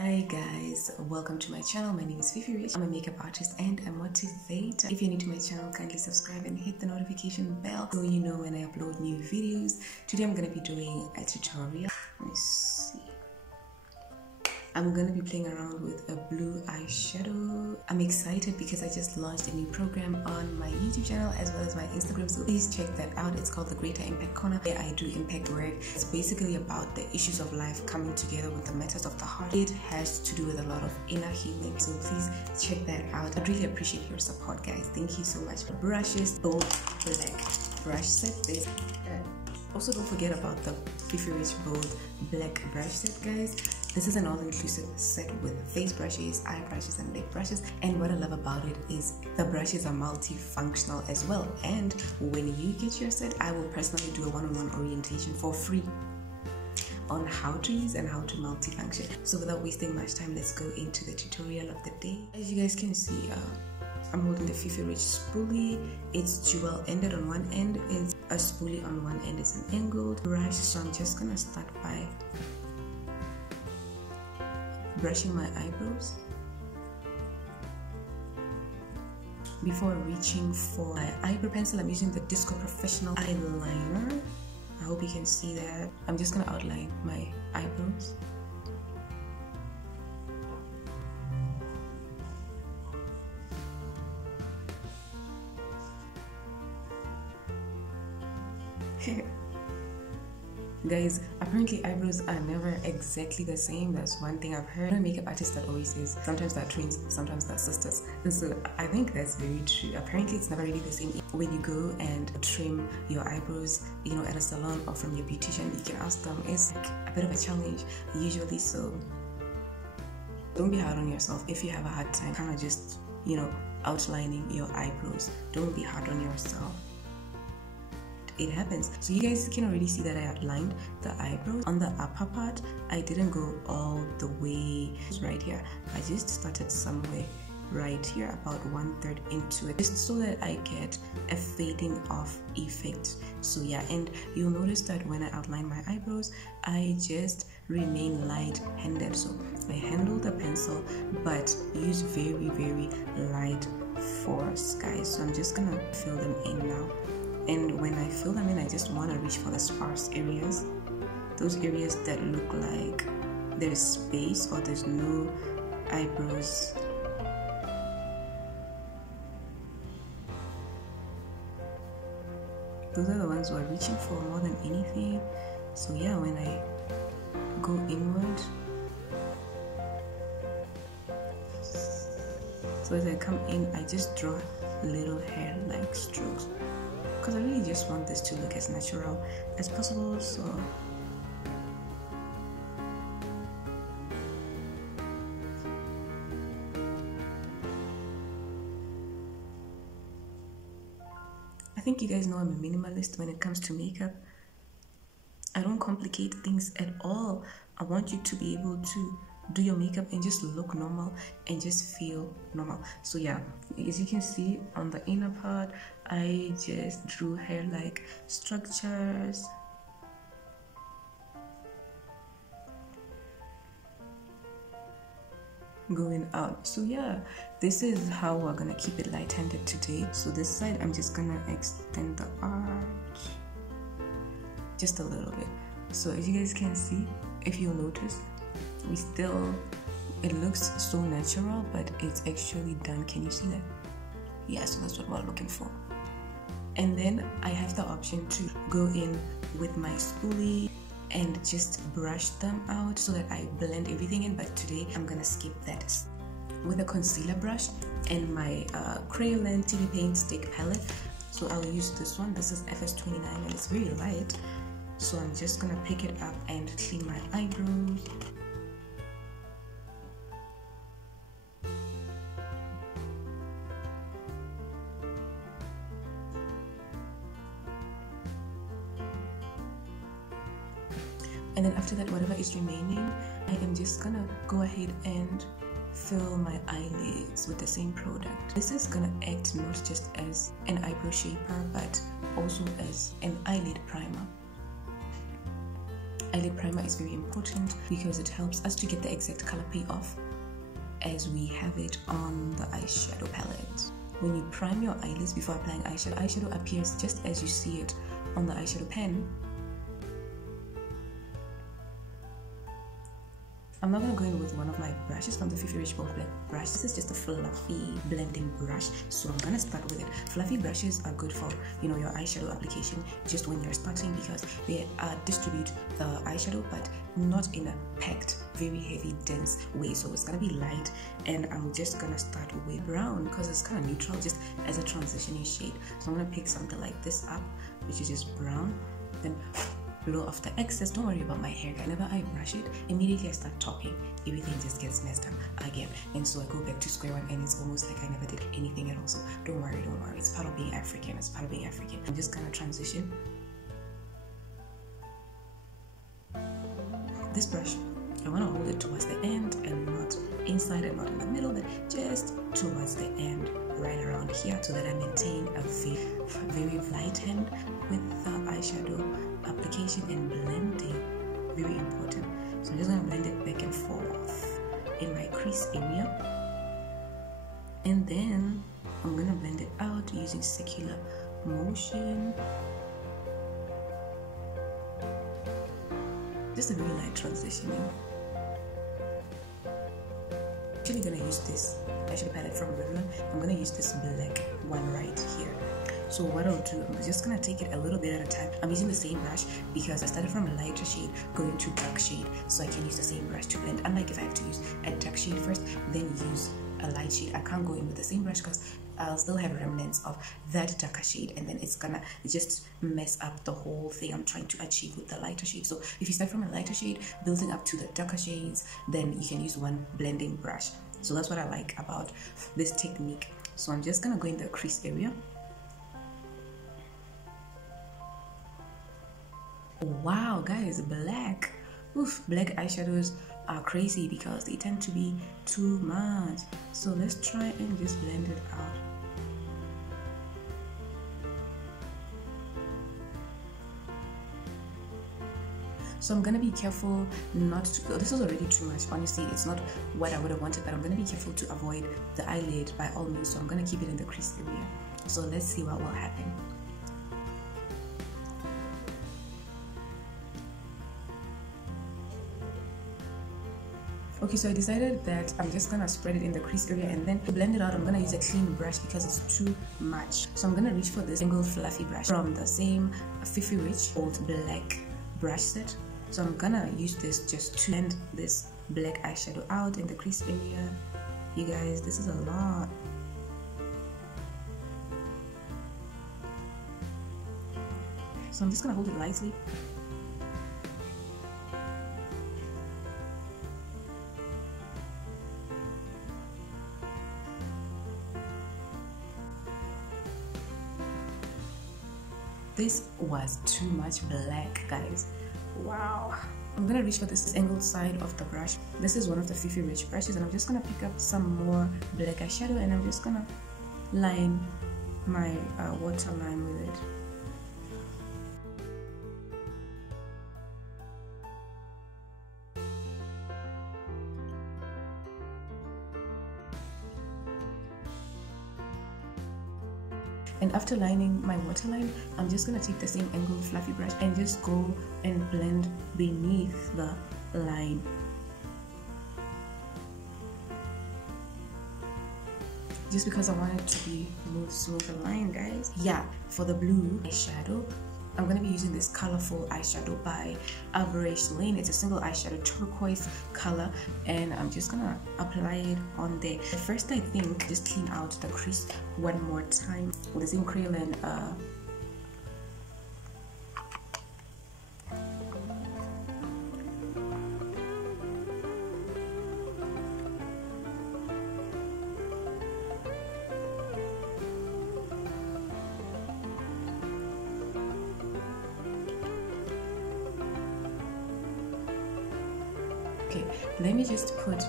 Hi guys, welcome to my channel. My name is FifiRich. I'm a makeup artist and a motivator. If you're new to my channel, kindly subscribe and hit the notification bell so you know when I upload new videos. Today I'm going to be doing a tutorial. Let me see. I'm going to be playing around with a blue eyeshadow. I'm excited because I just launched a new program on my YouTube channel as well as my Instagram, so please check that out. It's called the Greater Impact Corner, where I do impact work. It's basically about the issues of life coming together with the matters of the heart. It has to do with a lot of inner healing, so please check that out. I'd really appreciate your support, guys. Thank you so much. Brushes, bold black brush set. This also don't forget about the FifiRich bold black brush set, guys. This is an all-inclusive set with face brushes, eye brushes, and lip brushes. And what I love about it is the brushes are multifunctional as well. And when you get your set, I will personally do a one-on-one orientation for free on how to use and how to multifunction. So without wasting much time, let's go into the tutorial of the day. As you guys can see, I'm holding the FifiRich spoolie. It's dual-ended. On one end is a spoolie, on one end is an angled brush. So I'm just gonna start by brushing my eyebrows before reaching for my eyebrow pencil. I'm using the Disco Professional eyeliner. I hope you can see that. I'm just gonna outline my eyebrows. Guys, apparently eyebrows are never exactly the same. That's one thing I've heard. A makeup artist that always says sometimes they're twins, sometimes they're sisters. And so I think that's very true. Apparently it's never really the same. When you go and trim your eyebrows, you know, at a salon or from your beautician, you can ask them. It's like a bit of a challenge usually, so don't be hard on yourself. If you have a hard time kind of just, you know, outlining your eyebrows, don't be hard on yourself. It happens. So you guys can already see that I outlined the eyebrows. On the upper part, I didn't go all the way right here. I just started somewhere right here, about 1/3 into it, just so that I get a fading off effect. So yeah, and you'll notice that when I outline my eyebrows, I just remain light-handed. So I handle the pencil but use very, very light force, guys. So I'm just gonna fill them in now. And when I fill them in, I just want to reach for the sparse areas, those areas that look like there's space or there's no eyebrows. Those are the ones who are reaching for more than anything. So yeah, when I go inward, so as I come in, I just draw little hair-like strokes, because I really just want this to look as natural as possible. So I think you guys know I'm a minimalist when it comes to makeup. I don't complicate things at all. I want you to be able to do your makeup and just look normal and just feel normal. So yeah, as you can see on the inner part, I just drew hair-like structures. Going out. So yeah, this is how we're gonna keep it light-handed today. So this side, I'm just gonna extend the arch just a little bit. So as you guys can see, if you'll notice, it looks so natural, but it's actually done. Can you see that? Yeah, so that's what we're looking for. And then I have the option to go in with my spoolie and just brush them out so that I blend everything in, but today I'm gonna skip that. With a concealer brush and my Crayolan TV Paint Stick palette, so I'll use this one. This is FS29 and it's very light, so I'm just gonna pick it up and clean my eyebrows. And then after that, whatever is remaining, I am just gonna go ahead and fill my eyelids with the same product. This is gonna act not just as an eyebrow shaper, but also as an eyelid primer. eyelid primer is very important because it helps us to get the exact color payoff as we have it on the eyeshadow palette. When you prime your eyelids before applying eyeshadow, eyeshadow appears just as you see it on the eyeshadow pen. I'm not going to go in with one of my brushes from the FifiRich Black brush. This is just a fluffy blending brush, so I'm going to start with it. Fluffy brushes are good for, you know, your eyeshadow application just when you're starting, because they distribute the eyeshadow but not in a packed, very heavy, dense way. So it's going to be light, and I'm just going to start with brown because it's kind of neutral, just as a transitioning shade. So I'm going to pick something like this up, which is just brown, then blow off the excess. Don't worry about my hair. Whenever I brush it, immediately I start talking, everything just gets messed up again, and so I go back to square one, and it's almost like I never did anything at all. So don't worry, it's part of being African. I'm just gonna transition. This brush, I want to hold it towards the end and not inside and not in the middle, but just towards the end, right around here, so that I maintain a very light hand with the eyeshadow application and blending. Very important. So I'm just going to blend it back and forth in my crease area, and then I'm going to blend it out using circular motion. Just a very light transitioning. I'm actually going to use this eyeshadow palette from Revlon. I'm going to use this black one right here. So what I'll do, I'm just going to take it a little bit at a time. I'm using the same brush because I started from a lighter shade going to dark shade, so I can use the same brush to blend. Unlike if I have to use a dark shade first, then use a light shade, I can't go in with the same brush because I'll still have remnants of that darker shade, and then it's gonna just mess up the whole thing I'm trying to achieve with the lighter shade. So if you start from a lighter shade, building up to the darker shades, then you can use one blending brush. So that's what I like about this technique. So I'm just gonna go in the crease area. Wow, guys, black. Oof, black eyeshadows are crazy because they tend to be too much. So let's try and just blend it out. So I'm gonna be careful not to go. This is already too much. Honestly, it's not what I would have wanted, but I'm gonna be careful to avoid the eyelid by all means. So I'm gonna keep it in the crease area. So let's see what will happen. Okay, so I decided that I'm just gonna spread it in the crease area, and then to blend it out, I'm gonna use a clean brush because it's too much. So I'm gonna reach for this angled fluffy brush from the same FifiRich old black brush set. So I'm gonna use this just to blend this black eyeshadow out in the crease area. You guys, this is a lot. So I'm just gonna hold it lightly. This was too much black, guys. Wow. I'm gonna reach for this angled side of the brush. This is one of the FifiRich brushes, and I'm just gonna pick up some more black eyeshadow, and I'm just gonna line my waterline with it. And after lining my waterline, I'm just going to take the same angled fluffy brush and just go and blend beneath the line. Just because I want it to be smooth aligned, guys. Yeah, for the blue eyeshadow, I'm going to be using this colorful eyeshadow by FifiRich Lane. It's a single eyeshadow turquoise color, and I'm just going to apply it on there. At first, I think just clean out the crease one more time with the same crayon. Okay, let me just put,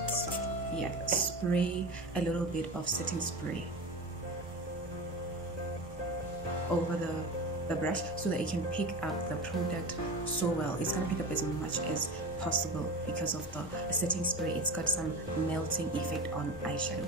spray a little bit of setting spray over the the brush so that it can pick up the product so well. It's gonna pick up as much as possible because of the setting spray. It's got some melting effect on eyeshadow.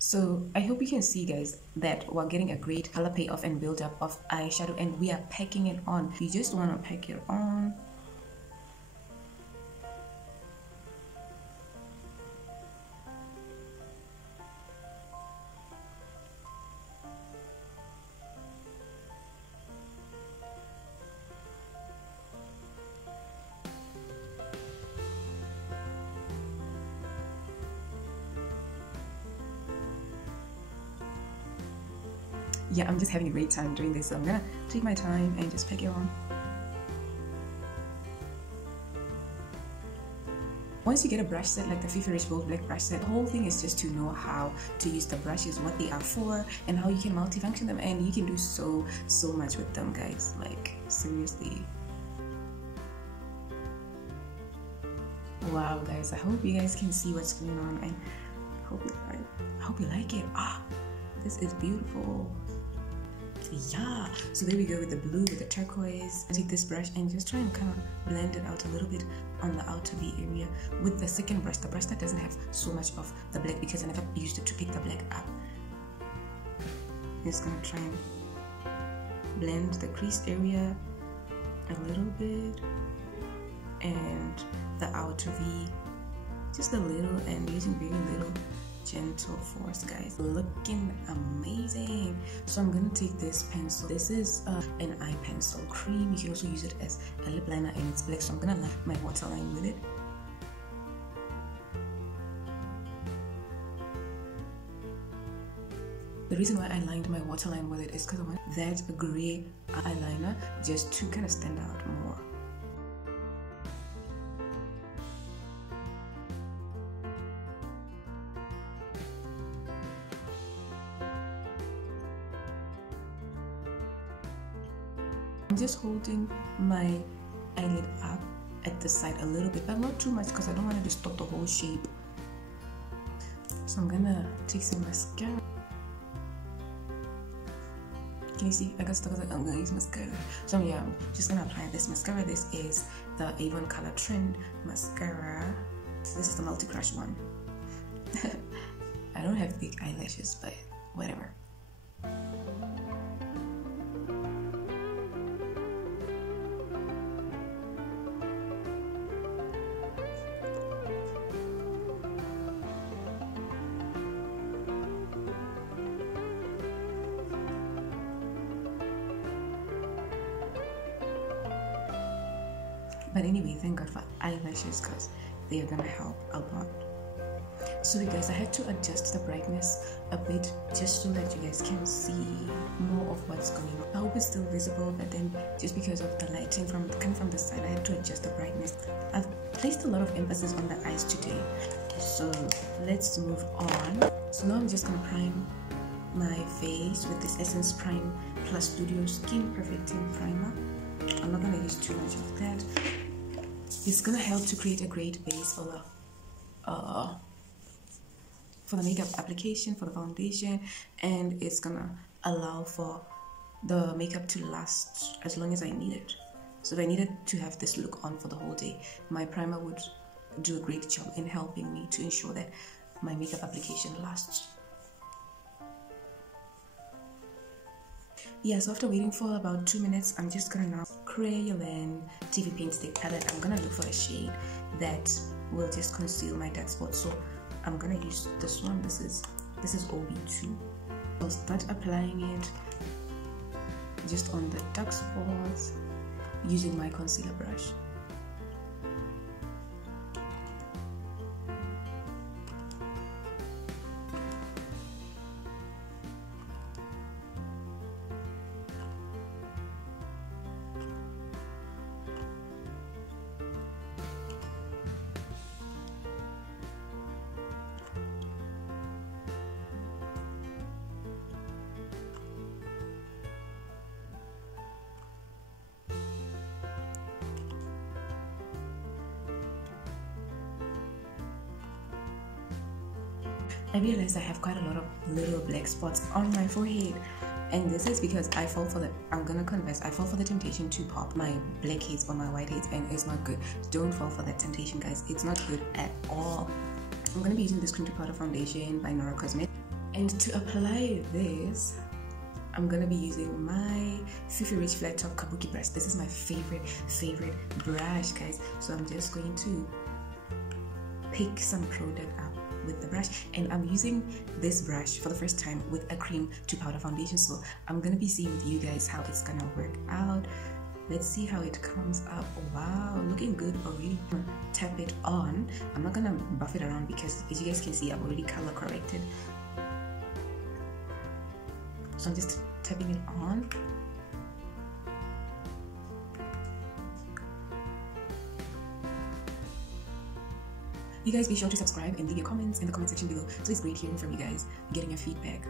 So I hope you can see, guys, that we're getting a great color payoff and build up of eyeshadow, and we are packing it on. You just want to pack it on. Yeah, I'm just having a great time doing this, so I'm gonna take my time and just pack it on. Once you get a brush set like the FifiRich Bold Black brush set, the whole thing is just to know how to use the brushes, what they are for, and how you can multifunction them, and you can do so much with them, guys. Like, seriously. Wow, guys, I hope you guys can see what's going on, and I hope you like it. Ah, this is beautiful. Yeah, so there we go with the blue, with the turquoise. I take this brush and just try and kind of blend it out a little bit on the outer V area with the second brush, the brush that doesn't have so much of the black, because I never used it to pick the black up. Just gonna try and blend the crease area a little bit and the outer V just a little, and using very little gentle force, guys. Looking amazing. So I'm gonna take this pencil. This is an eye pencil cream. You can also use it as a lip liner, and it's black, so I'm gonna line my waterline with it. The reason why I lined my waterline with it is because I want that gray eyeliner just to kind of stand out more. I'm just holding my eyelid up at the side a little bit, but not too much because I don't want to distort the whole shape. So I'm gonna take some mascara. Can you see? I got stuck. I was like, I'm gonna use mascara. So yeah, I'm just gonna apply this mascara. This is the Avon Color Trend mascara. So this is the multi crush one. I don't have thick eyelashes, but whatever. But anyway, thank God for eyelashes because they are gonna help a lot. So you guys, I had to adjust the brightness a bit just so that you guys can see more of what's going on. I hope it's still visible, but then just because of the lighting coming from the side, I had to adjust the brightness. I've placed a lot of emphasis on the eyes today, so let's move on. So now I'm just gonna prime my face with this Essence Prime Plus Studio Skin Perfecting Primer. I'm not gonna use too much of that. It's gonna help to create a great base for the makeup application, for the foundation, and it's gonna allow for the makeup to last as long as I need it. So if I needed to have this look on for the whole day, my primer would do a great job in helping me to ensure that my makeup application lasts. Yeah, so after waiting for about 2 minutes, I'm just gonna now Crayolan TV Paint Stick palette. I'm gonna look for a shade that will just conceal my dark spots. So I'm gonna use this one. This is OB2. I'll start applying it just on the dark spots using my concealer brush. I realized I have quite a lot of little black spots on my forehead, and this is because I fall for the, I'm gonna confess, I fall for the temptation to pop my blackheads or my whiteheads, and it's not good. Don't fall for that temptation, guys. It's not good at all. I'm gonna be using this cream to powder foundation by Nora Cosmetics, and to apply this, I'm gonna be using my FifiRich flat top kabuki brush. This is my favorite brush, guys. So I'm just going to pick some product up with the brush, and I'm using this brush for the first time with a cream to powder foundation. So I'm gonna be seeing with you guys how it's gonna work out. Let's see how it comes up. Wow, looking good already. Tap it on. I'm not gonna buff it around because, as you guys can see, I've already color corrected. So I'm just tapping it on. You guys be sure to subscribe and leave your comments in the comment section below. So it's great hearing from you guys, getting your feedback.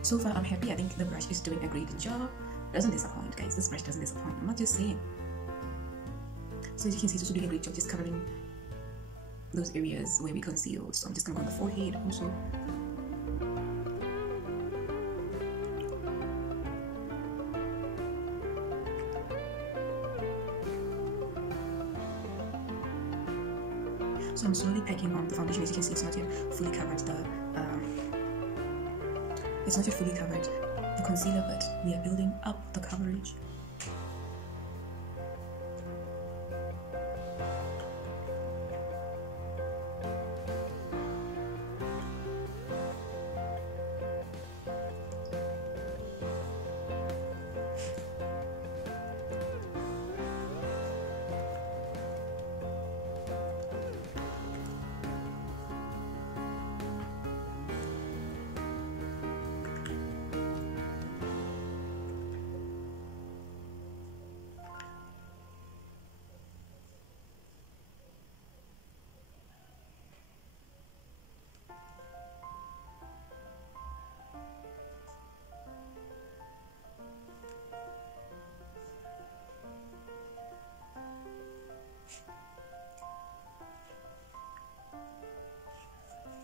So far I'm happy. I think the brush is doing a great job. Doesn't disappoint, guys. This brush doesn't disappoint. I'm not just saying. So as you can see, it's also doing a great job just covering those areas where we concealed. So I'm just gonna go on the forehead also. So I'm slowly packing on the foundation. As you can see, it's not yet fully covered the concealer, but we are building up the coverage.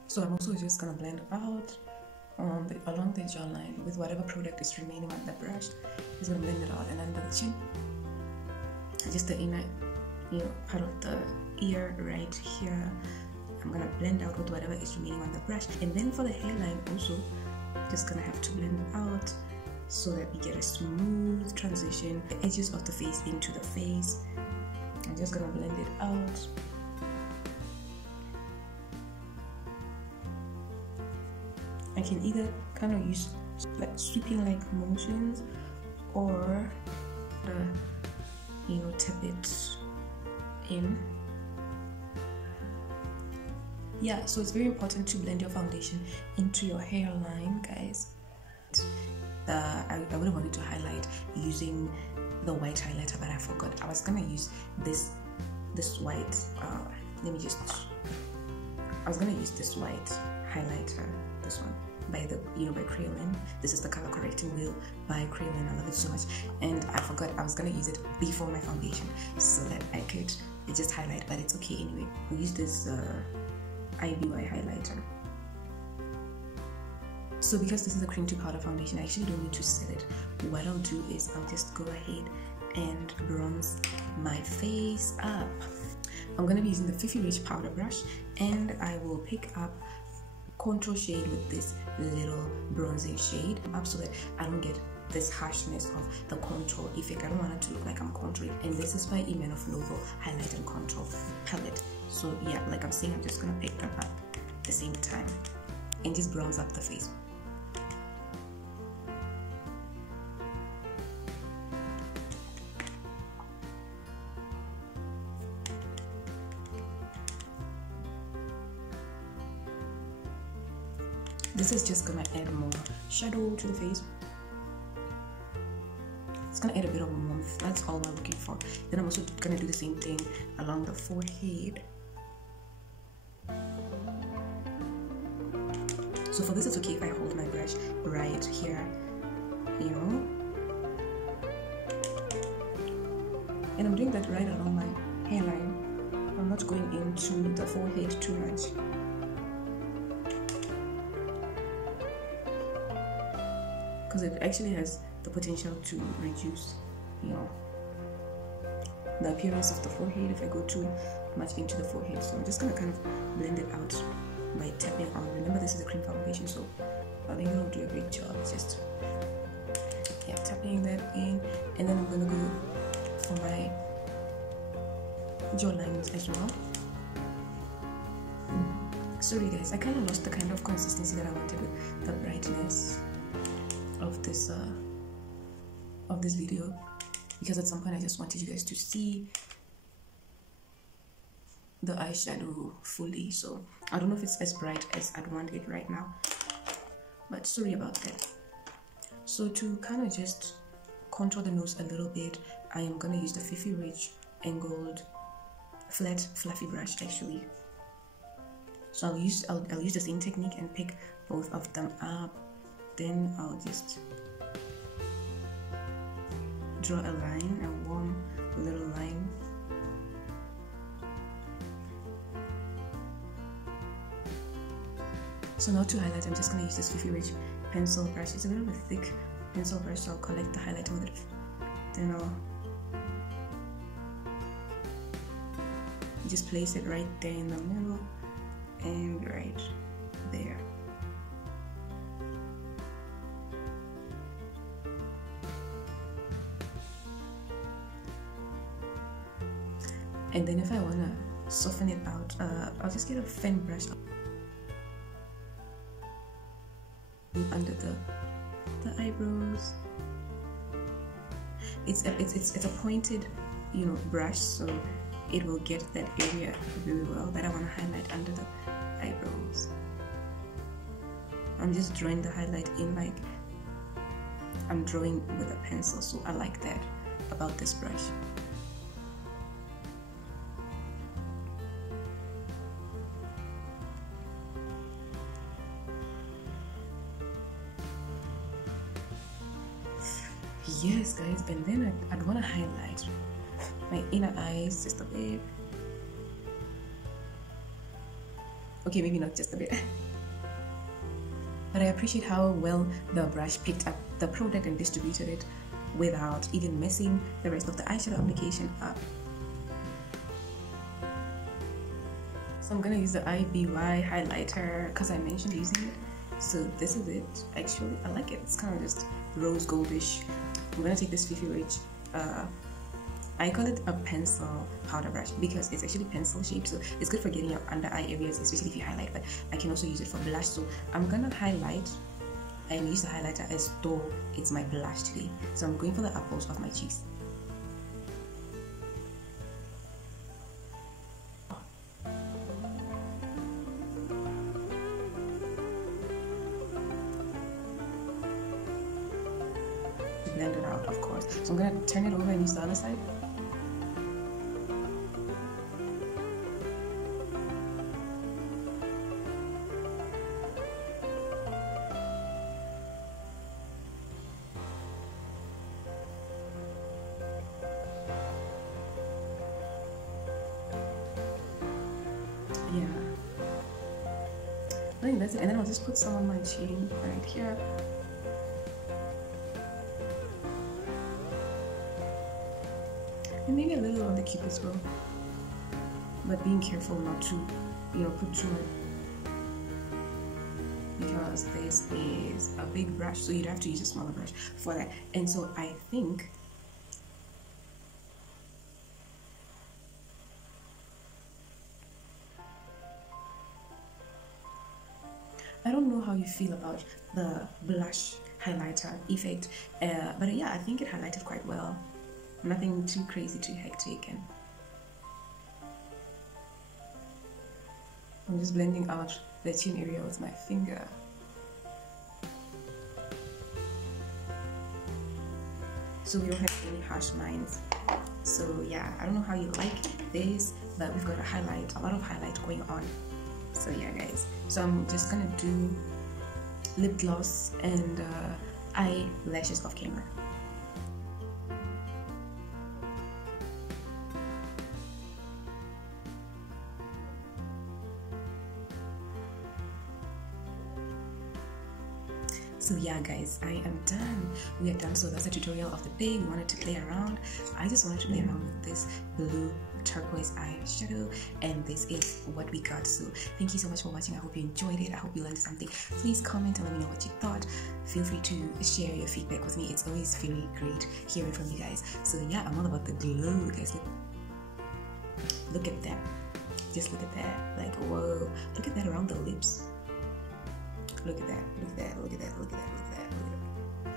So I'm also just gonna blend out along the jawline with whatever product is remaining on the brush. Just gonna blend it out, and under the chin, just the inner, part of the ear right here. I'm gonna blend out with whatever is remaining on the brush, and then for the hairline also, just gonna have to blend out so that we get a smooth transition, the edges of the face into the face. I'm just gonna blend it out. I can either kind of use like sweeping like motions, or tap it in. Yeah, so it's very important to blend your foundation into your hairline, guys. I would have wanted to highlight using the white highlighter, but I forgot. I was gonna use this white. I was gonna use this white highlighter, this one by Creolin. This is the color correcting wheel by Creolin. I love it so much, and I forgot I was gonna use it before my foundation so that I could just highlight, but it's okay anyway. We'll use this IBY highlighter. So because this is a cream to powder foundation, I actually don't need to set it. What I'll do is I'll just go ahead and bronze my face up. I'm going to be using the FifiRich powder brush, and I will pick up contour shade with this little bronzing shade up so that I don't get this harshness of the contour effect. I don't want it to look like I'm contouring. And this is by Novo Highlight and Contour Palette. So yeah, like I'm saying, I'm just going to pick them up at the same time and just bronze up the face. This is just gonna add more shadow to the face. It's gonna add a bit of warmth. That's all we're looking for. Then I'm also gonna do the same thing along the forehead. So for this, it's okay if I hold my brush right here, And I'm doing that right along my hairline. I'm not going into the forehead too much. Because it actually has the potential to reduce, you know, the appearance of the forehead if I go too much into the forehead. So I'm just gonna kind of blend it out by tapping on. Remember, this is a cream foundation, so I think it'll do a great job. Just tapping that in, and then I'm gonna go for my jawlines as well. Sorry guys, I kind of lost the kind of consistency that I wanted with the brightness of this video, because at some point I just wanted you guys to see the eyeshadow fully. So I don't know if it's as bright as I'd want it right now, but sorry about that. So to kind of just contour the nose a little bit, I am gonna use the FifiRich angled flat fluffy brush actually. So I'll use the same technique and pick both of them up. Then I'll just draw a line, a warm little line. So now to highlight, I'm just going to use this FifiRich pencil brush. It's a bit of a thick pencil brush, so I'll collect the highlighter with it. Then I'll just place it right there in the middle and right there. And then if I want to soften it out, I'll just get a fan brush under the eyebrows. It's a pointed, you know, brush, so it will get that area very well that I want to highlight under the eyebrows. I'm just drawing the highlight in like I'm drawing with a pencil, so I like that about this brush. Yes guys, and then I'd want to highlight my inner eyes just a bit. Okay, maybe not just a bit. But I appreciate how well the brush picked up the product and distributed it without even messing the rest of the eyeshadow application up. So I'm gonna use the IBY highlighter because I mentioned using it. So this is it. Actually, I like it. It's kind of just rose goldish. I'm gonna take this FifiRich, I call it a pencil powder brush because it's actually pencil shaped, so it's good for getting your under eye areas, especially if you highlight, but I can also use it for blush. So I'm gonna highlight and use the highlighter as though it's my blush today. So I'm going for the apples of my cheeks. Blend it out, of course. So I'm gonna turn it over and use the other side. Yeah, I think that's it. And then I'll just put some on my chin right here. And maybe a little on the cupid's bow, but being careful not to, you know, put too much, because this is a big brush, so you'd have to use a smaller brush for that. And so I think I don't know how you feel about the blush highlighter effect, but yeah, I think it highlighted quite well. Nothing too crazy, too hectic, and I'm just blending out the chin area with my finger. So we don't have any harsh lines. So yeah, I don't know how you like this, but we've got a lot of highlight going on. So yeah guys, so I'm just gonna do lip gloss and eyelashes off camera. So yeah guys, I am done. We are done. So that's the tutorial of the day. We wanted to play around. I just wanted to play around with this blue turquoise eyeshadow, and this is what we got. So thank you so much for watching. I hope you enjoyed it. I hope you learned something. Please comment and let me know what you thought. Feel free to share your feedback with me. It's always very great hearing from you guys. So yeah, I'm all about the glow, guys. Look at that. Just look at that. Like, whoa. Look at that around the lips. Look at that. Look at that. Look at that. Look at that. Look at that. Look at that.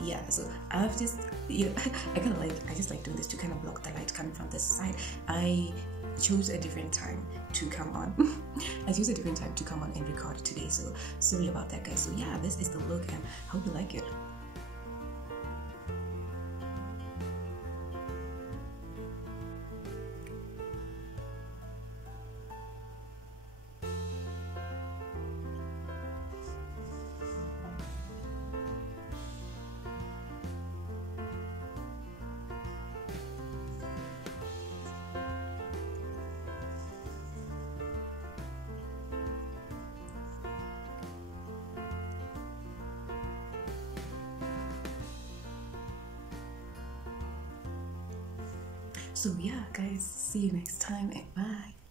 Yeah, so I've just, you know, I just like doing this to kind of block the light coming from this side. I chose a different time to come on. I chose a different time to come on and record today, so sorry about that, guys. So yeah, this is the look, and I hope you like it. So yeah guys, see you next time and bye.